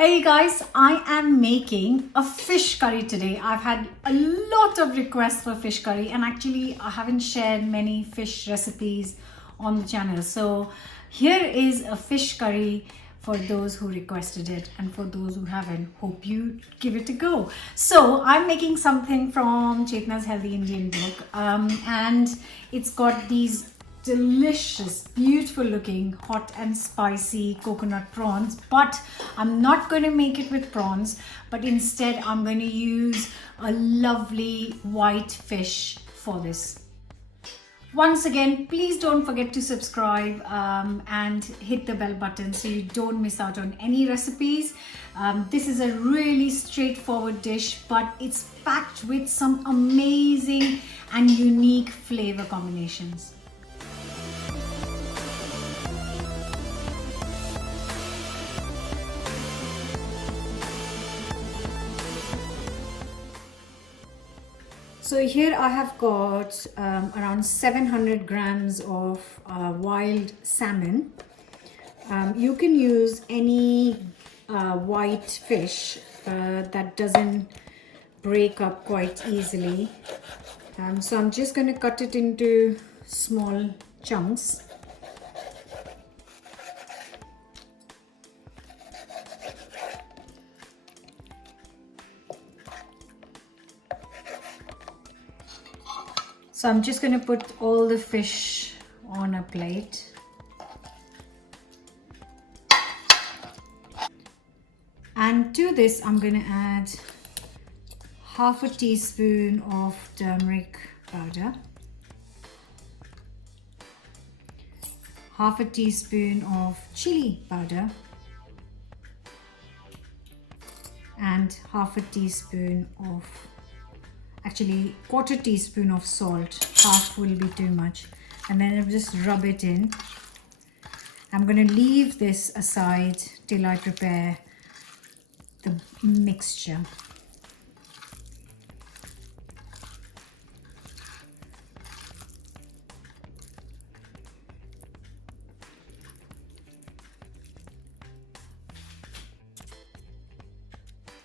Hey guys, I am making a fish curry today. I've had a lot of requests for fish curry, and actually I haven't shared many fish recipes on the channel. So here is a fish curry for those who requested it, and for those who haven't, hope you give it a go. So I'm making something from Chetna's Healthy Indian book, and it's got these delicious, beautiful looking hot and spicy coconut prawns, but I'm not going to make it with prawns, but instead I'm going to use a lovely white fish for this. Once again, please don't forget to subscribe and hit the bell button so you don't miss out on any recipes. This is a really straightforward dish, but it's packed with some amazing and unique flavor combinations. So here I have got around 700 grams of wild salmon. You can use any white fish that doesn't break up quite easily. So I'm just going to cut it into small chunks. So I'm just going to put all the fish on a plate. And to this, I'm going to add half a teaspoon of turmeric powder, half a teaspoon of chili powder, and half a teaspoon of, actually quarter teaspoon of salt. Half will be too much. And then I'll just rub it in. I'm going to leave this aside till I prepare the mixture.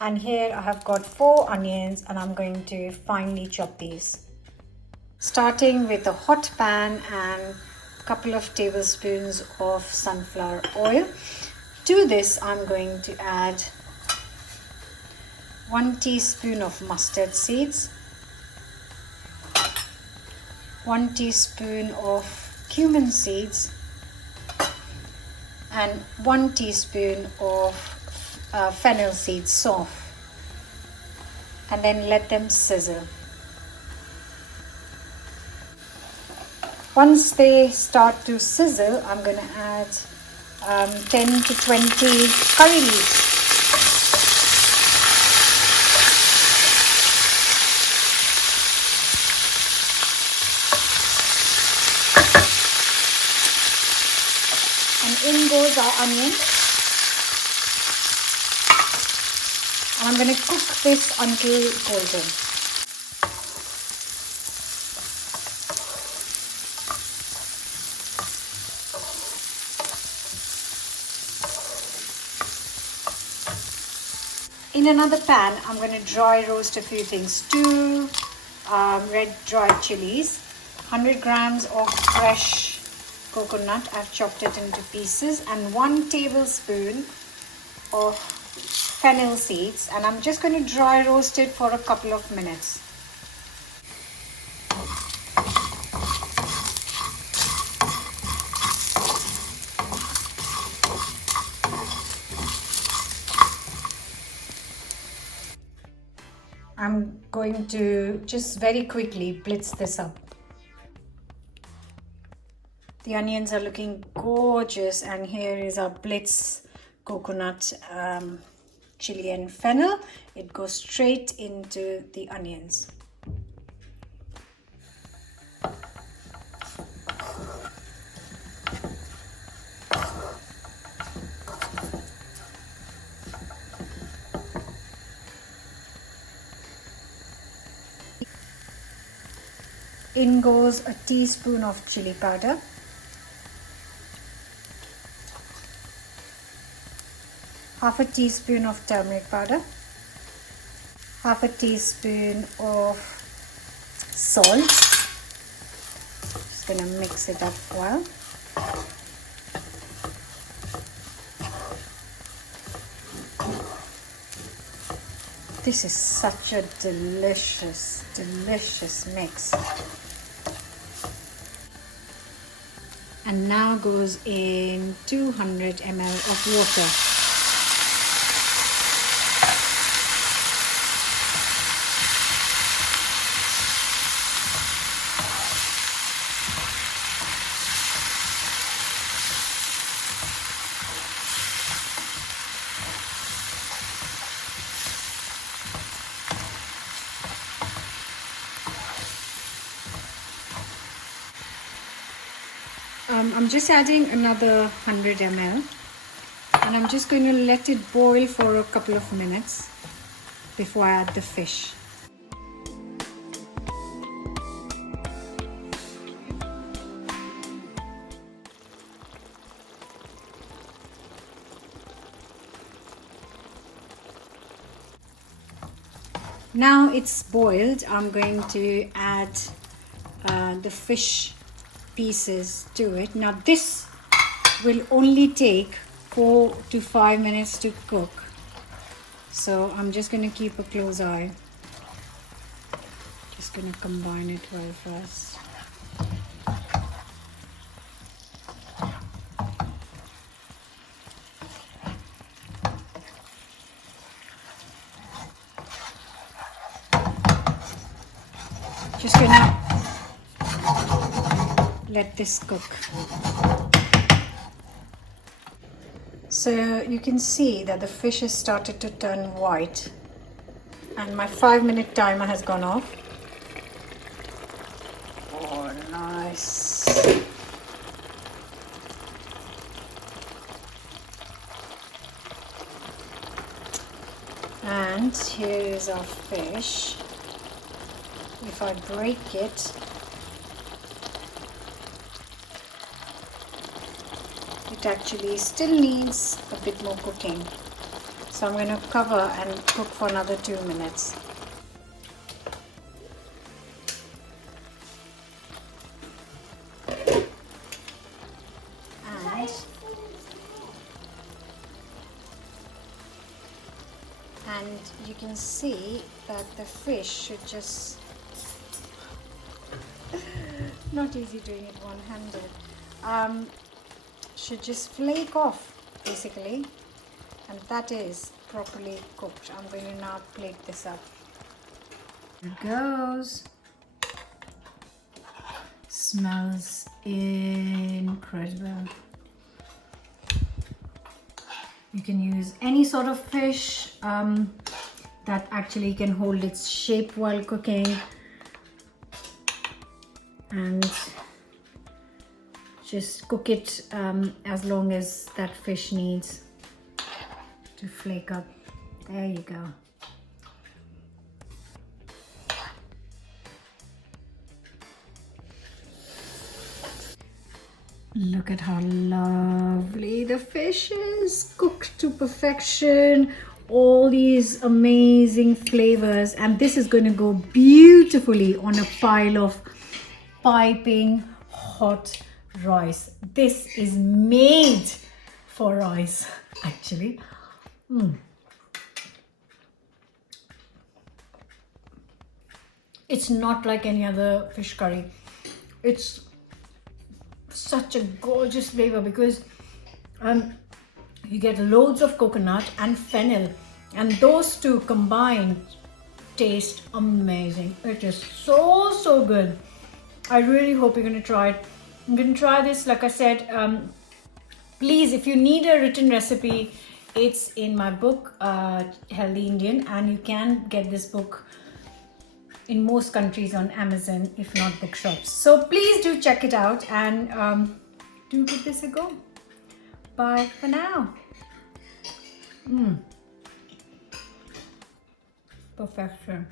And here I have got 4 onions, and I'm going to finely chop these. Starting with a hot pan and a couple of tablespoons of sunflower oil. To this I'm going to add 1 teaspoon of mustard seeds, 1 teaspoon of cumin seeds, and 1 teaspoon of fennel seeds soft, and then let them sizzle. Once they start to sizzle, I'm going to add 10 to 20 curry leaves. And in goes our onion. And I'm going to cook this until golden. In another pan, I'm going to dry roast a few things. 2 red dried chilies, 100 grams of fresh coconut, I've chopped it into pieces, and 1 tablespoon of fennel seeds, and I'm just going to dry roast it for a couple of minutes. I'm going to just very quickly blitz this up. The onions are looking gorgeous, and here is our blitz coconut, chili and fennel. It goes straight into the onions. In goes a teaspoon of chili powder, half a teaspoon of turmeric powder, half a teaspoon of salt. Just gonna mix it up well. This is such a delicious, delicious mix. And now goes in 200 ml of water. I'm just adding another 100 ml and I'm just going to let it boil for a couple of minutes before I add the fish. Now it's boiled, I'm going to add the fish pieces to it. Now this will only take 4 to 5 minutes to cook, so I'm just going to keep a close eye. Just going to combine it well first. Just going to let this cook. So you can see that the fish has started to turn white and my 5-minute timer has gone off. Oh, nice. And here is our fish. If I break it, it actually still needs a bit more cooking. So I'm going to cover and cook for another 2 minutes. And you can see that the fish should just not easy doing it one-handed, should just flake off basically, and that is properly cooked. I'm going to now plate this up. Here it goes. Smells incredible. You can use any sort of fish that actually can hold its shape while cooking, and just cook it as long as that fish needs to flake up. There you go. Look at how lovely the fish is, cooked to perfection. All these amazing flavors, and this is going to go beautifully on a pile of piping hot rice. This is made for rice, actually. It's not like any other fish curry. It's such a gorgeous flavor because you get loads of coconut and fennel, and those two combined taste amazing. It is so good. I really hope you're going to try it. I'm going to try this, like I said. Please, if you need a written recipe, it's in my book, Healthy Indian, and you can get this book in most countries on Amazon, if not bookshops. So please do check it out and do give this a go. Bye for now. Perfection.